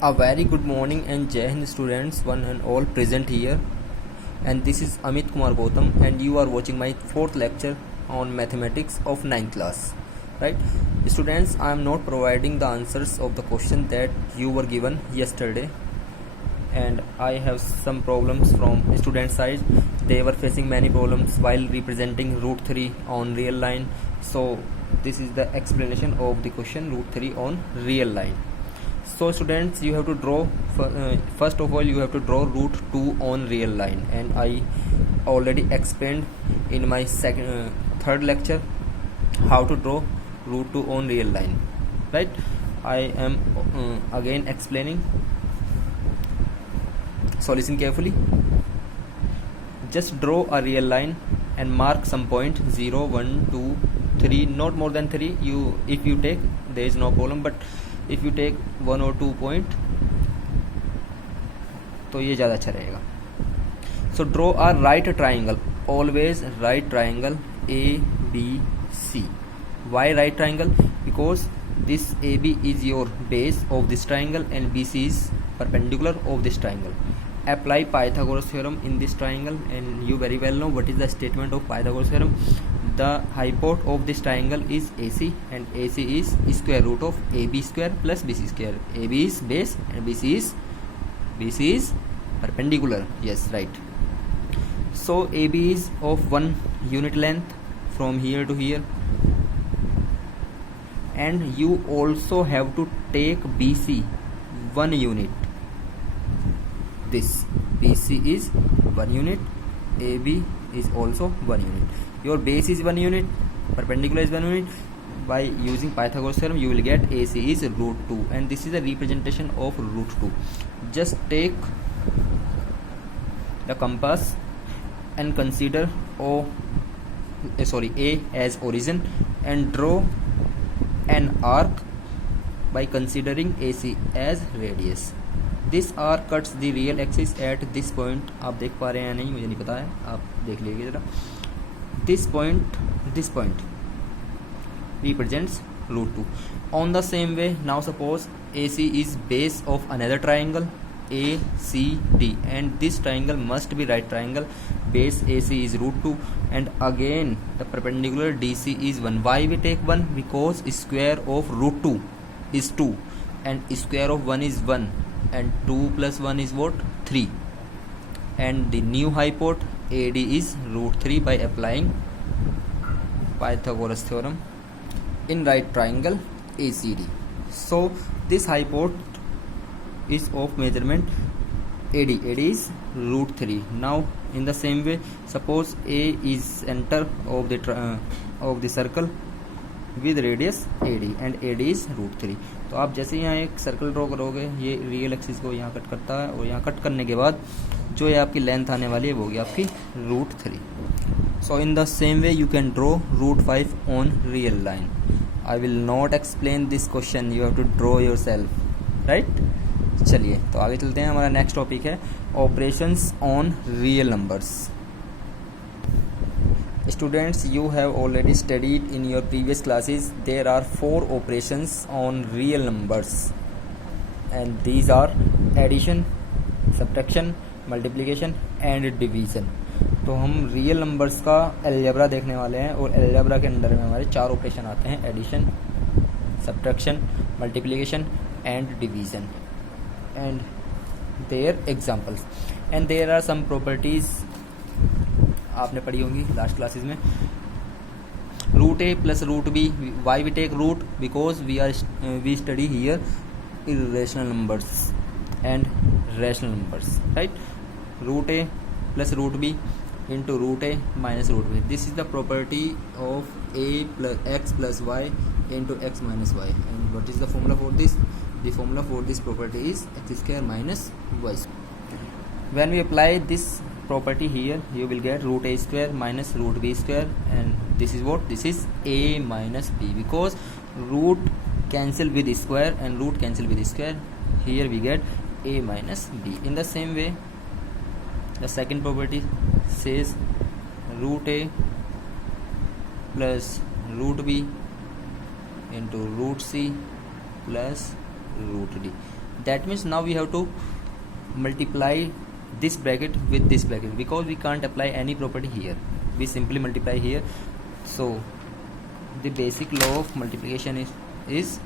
A very good morning and Jai Hind students, one and all present here. And this is Amit Kumar Gautam, and you are watching my fourth lecture on mathematics of 9th class. Right, students, I am not providing the answers of the question that you were given yesterday, and I have some problems from student side. They were facing many problems while representing root 3 on real line. So this is the explanation of the question root 3 on real line. So students, you have to draw first of all you have to draw root 2 on real line, and I already explained in my third lecture how to draw root 2 on real line. Right, I am again explaining. So listen carefully. Just draw a real line and mark some point 0 1 2 3, not more than 3. If you take, there is no problem, but if you take 1 or 2 point तो ये ज़्यादा अच्छा रहेगा. So draw a right triangle, always right triangle ABC. Why right triangle? Because this AB is your base of this triangle and BC is perpendicular of this triangle. Apply Pythagoras theorem in this triangle, and you very well know what is the statement of Pythagoras theorem. The hypotenuse of this triangle is AC, and AC is square root of AB square plus BC square. AB is base and BC is perpendicular. Yes, right. So AB is of 1 unit length from here to here, and you also have to take BC 1 unit. This BC is 1 unit, AB is also 1 unit. Your base is 1 unit, perpendicular is 1 unit. By using Pythagoras theorem, you will get AC is root 2, and this is a representation of root 2. Just take the compass and consider A as origin, and draw an arc by considering AC as radius. This arc cuts the real axis at this point. आप देख पा रहे हैं या नहीं मुझे नहीं पता है, आप देख लीजिए जरा. This point represents root 2. On the same way, now suppose AC is base of another triangle ACD, and this triangle must be right triangle. Base AC is root 2, and again the perpendicular DC is 1. Why we take 1? Because square of root 2 is 2, and square of 1 is 1, and 2 plus 1 is what? 3. And the new hypotenuse AD is root 3 by applying Pythagoras theorem in right triangle ACD. So this hypotenuse is of measurement AD is root 3. Now in the same way, suppose A is center of the circle with radius AD, and AD is root 3. तो आप जैसे यहाँ एक circle draw करोगे, ये real axis को यहाँ cut करता है, और यहाँ कट करने के बाद जो ये आपकी लेंथ आने वाली है वो होगी आपकी root 3. So in the same way you can draw root 5 on real line. I will not explain this question, you have to draw yourself, right? चलिए तो आगे चलते हैं. हमारा नेक्स्ट टॉपिक है operations on real numbers. Students, you have already studied in your previous classes. There are 4 operations on real numbers, and these are addition, subtraction, multiplication and division. तो हम real numbers का algebra देखने वाले हैं, और algebra के अंदर में हमारे 4 ऑपरेशन आते हैं: addition, subtraction, multiplication and division, and their examples. And there are some properties आपने पढ़ी होंगी लास्ट क्लासेस में. Root A plus root B. Why we take root? Because we study here irrational numbers and rational numbers, right? Root a plus root b into root a minus root b. This is the property of a plus x plus y into x minus y. And what is the formula for this? The formula for this property is x square minus y square. When we apply this property here, you will get root a square minus root b square, and this is what? This is a minus b, because root cancel with square and root cancel with square. Here we get a minus b. In the same way, the second property says root a plus root b into root c plus root d. That means now we have to multiply this bracket with this bracket, because we can't apply any property here, we simply multiply here. So the basic law of multiplication is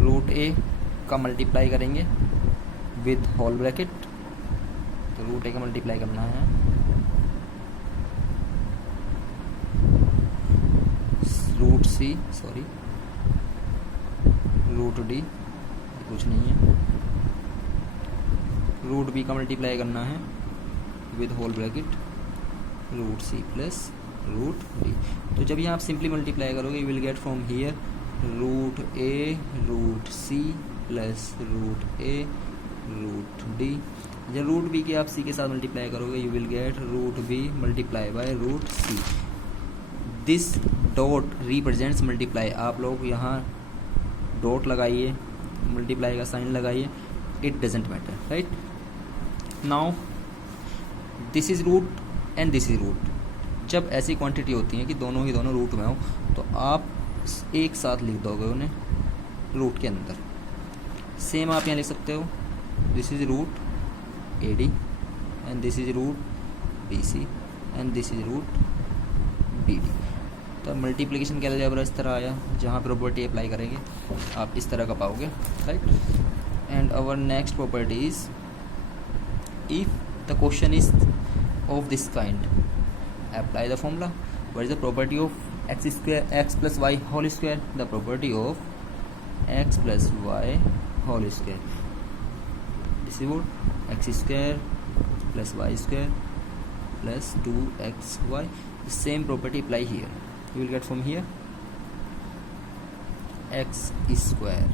root A का multiply करेंगे with whole bracket, तो root A का multiply करना है root C, sorry root D, कुछ नहीं है, root B का मल्टीप्लाई करना है with whole bracket root C plus root D. तो जब यहाँ आप सिंपली मल्टीप्लाई करोगे you will get from here root A root C plus root A root D. जब रूट बी के आप सी के साथ मल्टीप्लाई करोगे you will get root B multiply by root C. This dot represents multiply. आप लोग यहाँ dot लगाइए, मल्टीप्लाई का साइन लगाइए, it doesn't matter, right. Now this is root and this is root. जब ऐसी क्वांटिटी होती है कि दोनों ही दोनों रूट में हो तो आप एक साथ लिख दोगे उन्हें रूट के अंदर. सेम आप यहाँ लिख सकते हो, this is root A D and this is root B C and this is root B D. तो मल्टीप्लिकेशन का अलजेब्रा इस तरह आया, जहाँ प्रॉपर्टी अप्लाई करेंगे आप इस तरह का पाओगे, right. And our next property is if the question is of this kind, apply the formula. What is the property of x square x plus y whole square? The property of x plus y whole square. This is what x square plus y square plus 2xy. The same property apply here. You will get from here x square.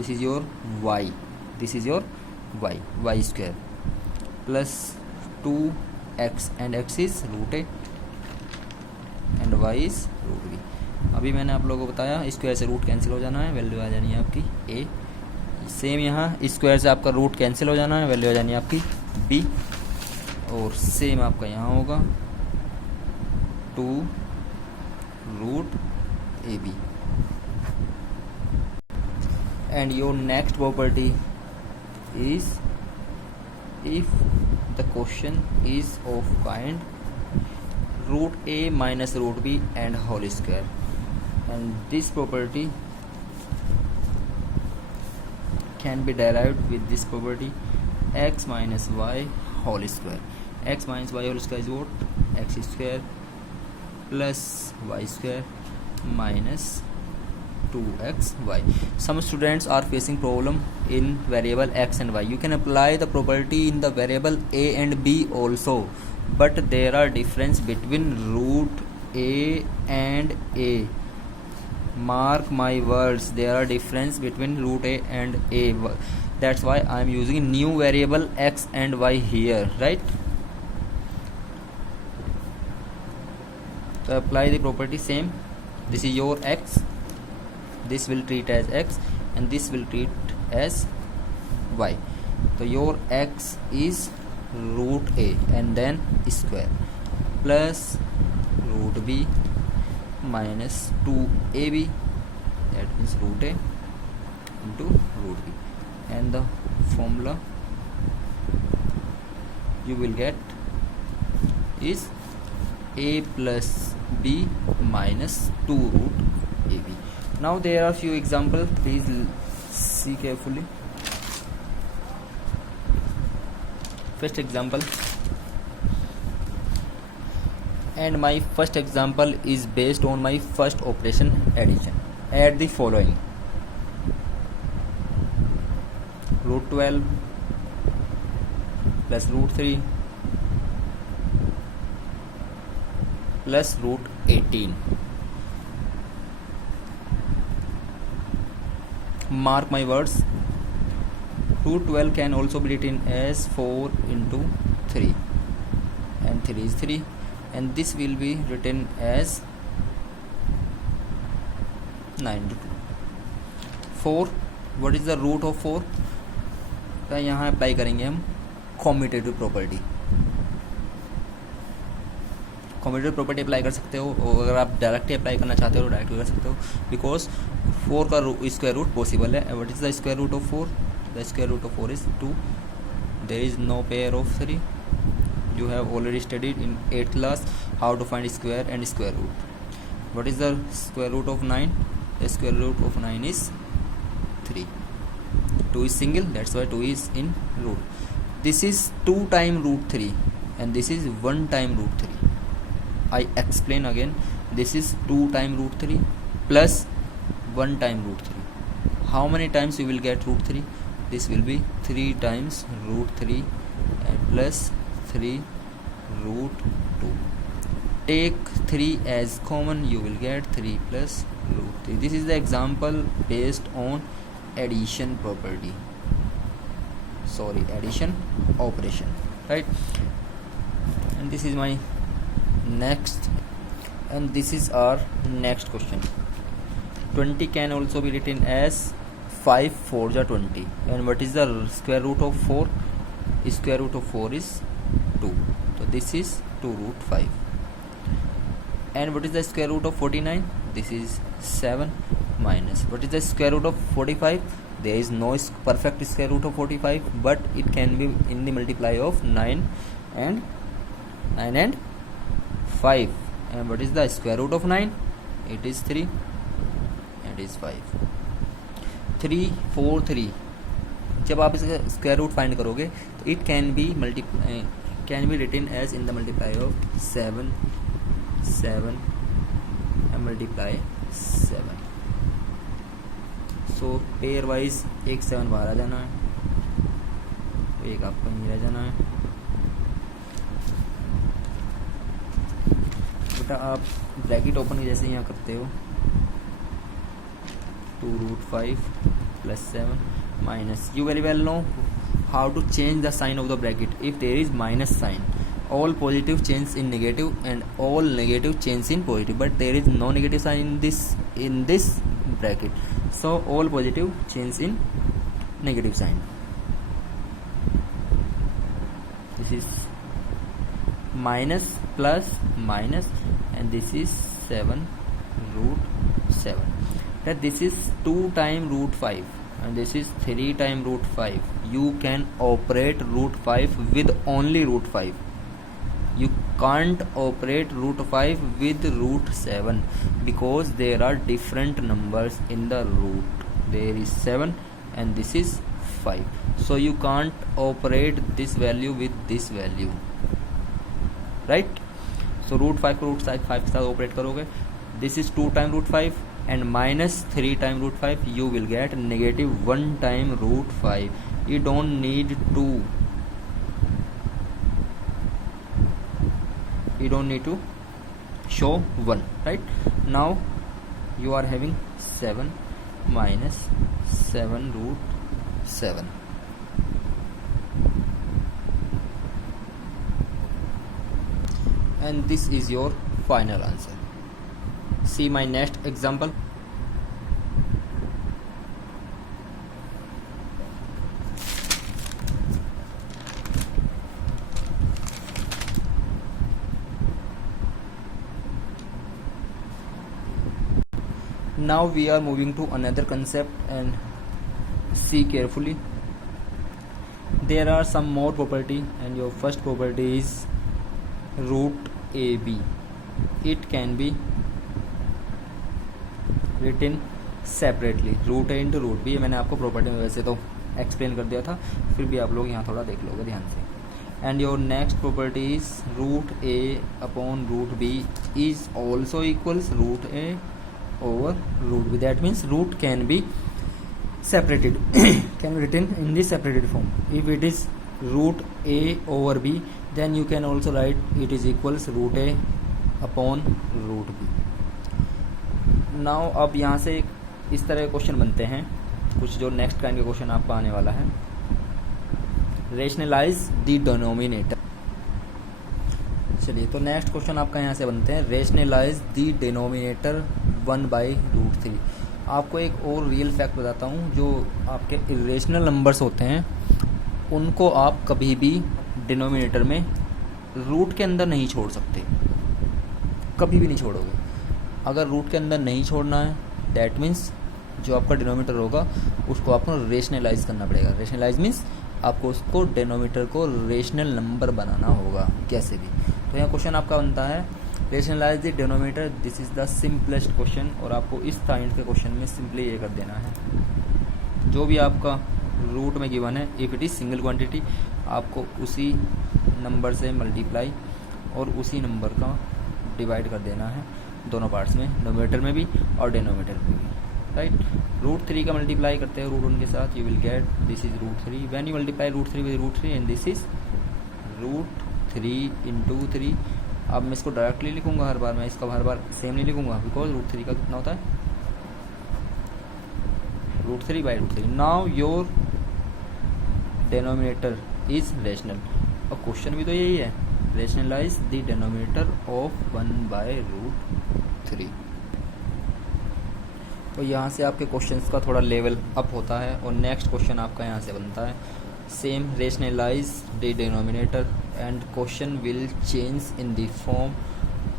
This is your y. This is your y square plus 2x and x is root a and y is root b. अभी मैंने आप लोगों को बताया square से root cancel हो जाना है, वैल्यू आ जानी है आपकी a. सेम यहाँ स्क्वायर से आपका रूट कैंसिल हो जाना है, वैल्यू आ जानी है आपकी b. और सेम आपका यहाँ होगा 2 root A B. And your next property is if the question is of kind root a minus root b and whole square, and this property can be derived with this property x minus y whole square. X minus y whole square is what? X square plus y square minus 2xy. Some students are facing problem in variable x and y. You can apply the property in the variable a and b also, but there are difference between root a and a. Mark my words, there are difference between root a and a. That's why I am using new variable x and y here, right? So apply the property same. This is your x, this will treat as x and this will treat as y. So your x is root a and then square plus root b minus 2ab, that means root a into root b, and the formula you will get is a plus b minus 2 root ab. Now there are few examples, please see carefully. First example, and my first example is based on my first operation addition. Add the following: root 12 plus root 3 plus root 18. Mark my words, root 12 can also be written as 4 into 3 and 3 is 3, and this will be written as 9 into 2. 4, what is the root of 4? तो यहाँ apply करेंगे हम commutative property. Commutative property apply कर सकते हो, और अगर आप डायरेक्टली अप्लाई करना चाहते हो तो डायरेक्टली कर सकते हो, बिकॉज 4 का स्क्वायर रूट पॉसिबल है. What is the square root of 4? The square root of 4 is 2. There is no pair of 3. You have already studied in 8th class how to find square and square root. What is the square root of 9? The square root of 9 is 3. 2 is single, that's why 2 is in root. This is 2 time root 3 and this is 1 time root 3. I explain again. This is 2 time root 3 plus 1 time root 3. How many times you will get root 3? This will be 3 times root 3 and plus 3 root 2. Take 3 as common, you will get 3 plus root 3. This is the example based on addition property. Sorry, addition operation, right? And this is my next, and this is our next question. 20 can also be written as 5 4 ja 20. And what is the square root of 4? Square root of 4 is 2. So this is 2 root 5. And what is the square root of 49? This is 7 minus. What is the square root of 45? There is no perfect square root of 45, but it can be in the multiply of 9 and 5. And what is the square root of 9? It is 3. It is 5. 3 4 3. जब आप इसका square root find करोगे तो it can be written as in the multiply of 7 7 and multiply 7. So pairwise एक 7 बाहर आ जाना है, एक आपको यहीं रह जाना है. बेटा आप ब्रैकेट ओपन जैसे यहाँ करते हो, 2 root 5 plus 7 minus. You very well know how to change the sign of the bracket. If there is minus sign, all positive change in negative and all negative change in positive, but there is no negative sign in this bracket, so all positive change in negative sign. This is minus plus minus, and this is 7 root 7. That this is 2 time root 5 and this is 3 time root 5. You can operate root 5 with only root 5. You can't operate root 5 with root 7 because there are different numbers in the root. There is 7 and this is 5. So you can't operate this value with this value. Right? So root 5 को root 5 के साथ operate करोगे. This is 2 time root 5 and minus 3 time root 5. You will get negative 1 time root 5. You don't need to show 1. Right? Now you are having 7 minus 7 root 7. And this is your final answer. See my next example. Now we are moving to another concept and see carefully. There are some more property, and your first property is root AB. It can be written separately. Root A into root B, मैंने आपको property में वैसे तो explain कर दिया था, फिर भी आप लोग यहाँ थोड़ा देख लोगे ध्यान से. And your next property is root A upon root B is also equals root A over root b. That means root can be separated can be written in the separated form. If it is root a over b, then you can also write it is equals root a upon root b. Now अब यहाँ से इस तरह के question बनते हैं कुछ, जो नेक्स्ट काइंड का क्वेश्चन आपका आने वाला है. Rationalise the denominator. चलिए, तो नेक्स्ट क्वेश्चन आपका यहाँ से बनते हैं रेशनलाइज द डिनोमिनेटर 1/√3. आपको एक और रियल फैक्ट बताता हूँ, जो आपके इरेशनल नंबर्स होते हैं उनको आप कभी भी डिनोमिनेटर में रूट के अंदर नहीं छोड़ सकते. कभी भी नहीं छोड़ोगे। अगर रूट के अंदर नहीं छोड़ना है, डैट मीन्स जो आपका डिनोमीटर होगा उसको आपको रेशनलाइज करना पड़ेगा। रेशनलाइज मीन्स आपको उसको डिनोमीटर को रेशनल नंबर बनाना होगा कैसे भी। तो यहाँ क्वेश्चन आपका बनता है rationalise the denominator, this is the simplest question. और आपको इस काइंड के क्वेश्चन में सिंपली ये कर देना है, जो भी आपका रूट में गिवन है, if it is single quantity, आपको उसी नंबर से मल्टीप्लाई और उसी नंबर का डिवाइड कर देना है दोनों पार्ट्स में, नोमीटर में भी और डिनोमीटर में भी, राइट। रूट 3 का मल्टीप्लाई करते हैं रूट 1 के साथ, you will get this is root 3। When you multiply root 3 with root 3 and this is root 3 into 3। अब मैं इसको डायरेक्टली लिखूंगा हर बार, मैं इसका हर बार सेम नहीं लिखूंगा, बिकॉज रूट 3 का कितना होता है, root 3 by root 3। Now your denominator is rational, और क्वेश्चन भी तो यही है, rationalise the denominator of 1 by root 3। तो यहाँ से आपके क्वेश्चंस का थोड़ा लेवल अप होता है। और नेक्स्ट क्वेश्चन आपका यहाँ से बनता है same, rationalise the denominator and question will change in the form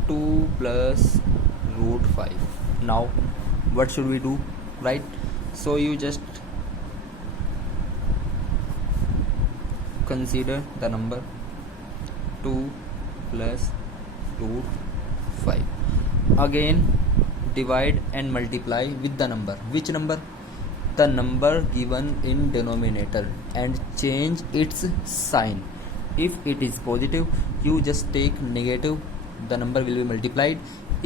2 plus root 5। Now what should we do, right? So you just consider the number 2 plus root 5. Again divide and multiply with the number. Which number? The number given in denominator, and change its sign. If it is positive, you just take negative, the number will be multiplied.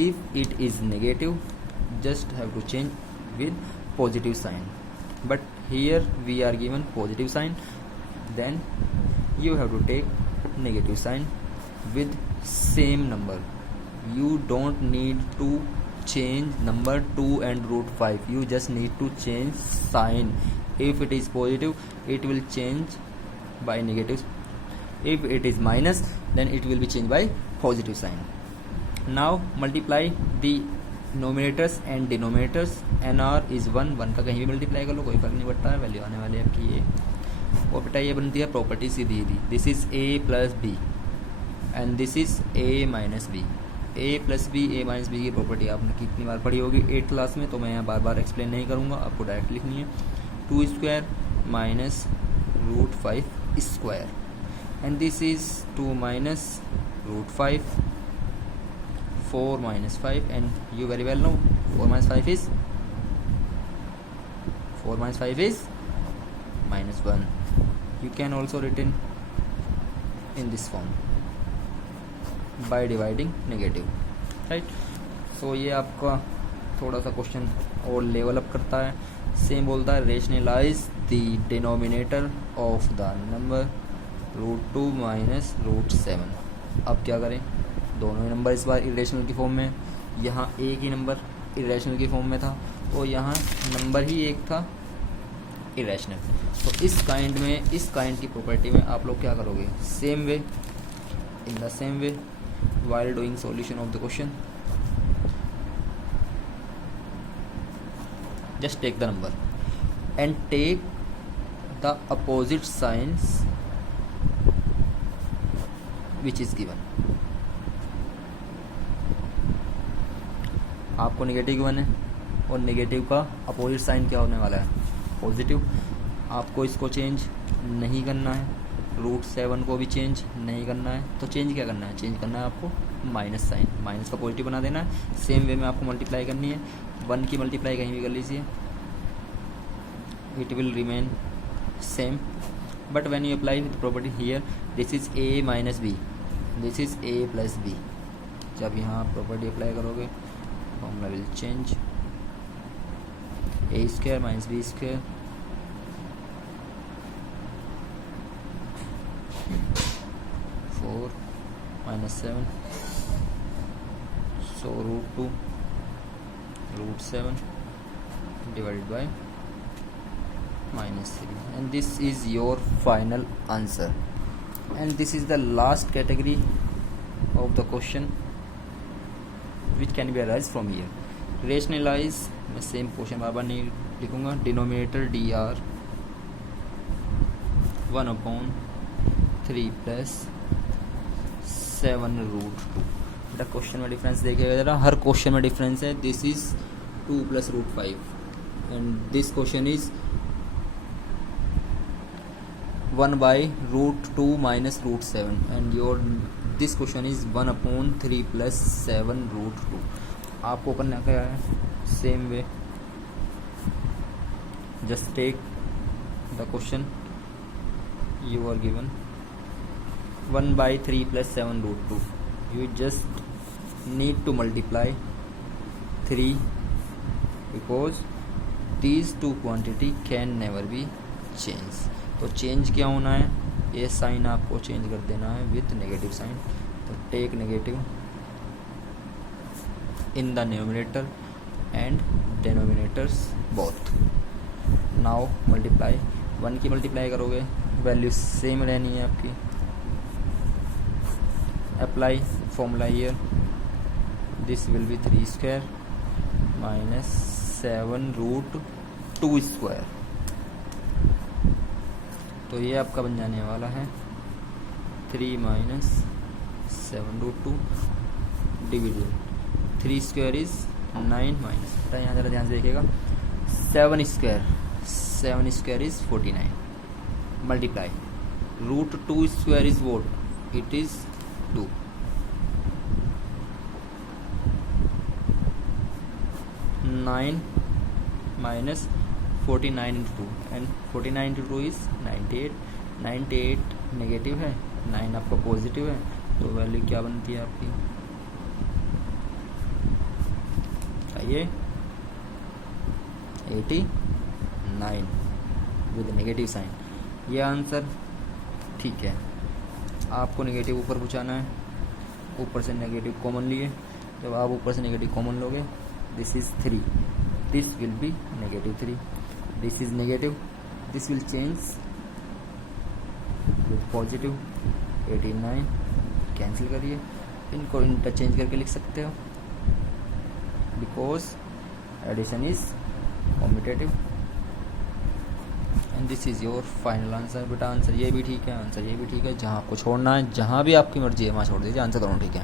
If it is negative, just have to change with positive sign. But here we are given positive sign, then you have to take negative sign with same number. You don't need to change number 2 and root 5, you just need to change sign. If it is positive, it will change by negative. If it is minus, then it will be changed by positive sign. Now multiply the numerators and denominators. nr is 1 का कहीं भी multiply कर लो, कोई फर्क नहीं पड़ता है, value आने वाली है आपकी ये। और बेटा ये बनती है प्रॉपर्टी सीधी सीधी, this is a plus B and this is a minus B. a plus B, a minus B की प्रॉपर्टी आपने कितनी बार पढ़ी होगी 8th क्लास में, तो मैं यहाँ बार बार एक्सप्लेन नहीं करूँगा, आपको डायरेक्ट लिखनी है। 2 square minus root 5 square, and this is 2 minus root 5, 4 minus 5, and you very well know 4 minus 5 is minus 1. You can also written in this form by dividing negative, right? So ये आपका थोड़ा सा question और level up करता है। Same बोलता है rationalise the denominator of the number root 2 minus root 7। अब क्या करें, दोनों ही नंबर इस बार इरेशनल की फॉर्म में, यहाँ एक ही नंबर इरेशनल की फॉर्म में था, तो यहाँ नंबर ही एक था इरेशनल। तो इस काइंड की प्रॉपर्टी में आप लोग क्या करोगे, same way, in the same way while doing solution of the question, just take the number and take the opposite signs which is given. आपको नेगेटिव गिवन है और नेगेटिव का अपोजिट साइन क्या होने वाला है, पॉजिटिव। आपको इसको चेंज नहीं करना है, रूट 7 को भी चेंज नहीं करना है, तो चेंज क्या करना है, चेंज करना है आपको माइनस साइन, माइनस का पॉजिटिव बना देना है। सेम वे में आपको मल्टीप्लाई करनी है, 1 की मल्टीप्लाई कहीं भी कर लीजिए, it will remain same. But when you apply with property here, this is a minus b, this is a plus b. जब यहाँ प्रॉपर्टी अप्लाई करोगे formula will change, a square minus b square, 4 minus 7, so root 2 root 7 divided by minus 3, and this is your final answer. And this is the last category of the question which can be arise from here. Rationalize, मैं same question बार बार नहीं लिखूंगा, denominator dr 1/3 plus 7 root 2, बेटा question में difference देखिएगा जरा, हर question में difference है. This is 2 + √5 and this question is 1/√2 - √7 and your this question is 1/3 + 7√2. आपको करना क्या है, same way, just take the question you are given 1/3 + 7√2. You just need to multiply 3 because these two quantity can never be changed. तो change क्या होना है, ये sign आपको चेंज कर देना है विथ नेगेटिव साइन. तो take negative in the numerator and denominators both. Now multiply, 1 की मल्टीप्लाई करोगे, वैल्यू सेम रहनी है आपकी. Apply formula here, this will be 3² - 7√2². तो ये आपका बन जाने वाला है 3 - 7√2 डिविजन 3² इज 9 माइनस, बेटा यहाँ ज़रा ध्यान से देखिएगा, 7² is 49. Multiply √2² is vote, it is 2. (9 - 49 × 2 and 49 × 2 is 98. 98 negative है, 9 आपका पॉजिटिव है, तो वैल्यू क्या बनती है आपकी, बताइए, 89 विद नेगेटिव साइन. ये आंसर ठीक है. आपको नेगेटिव ऊपर पहुँचाना है, ऊपर से नेगेटिव कॉमन लिए. जब आप ऊपर से नेगेटिव कॉमन लोगे, this is 3, this will be -3, this is negative, this will change with positive. 89 cancel करिए, इनको इंटरचेंज करके लिख सकते हो because addition is commutative. And this is your final answer. बेटा आंसर ये भी ठीक है, आंसर ये भी ठीक है. जहाँ आपको छोड़ना है, जहाँ भी आपकी मर्जी है वहाँ छोड़ दीजिए, आंसर दोनों ठीक है.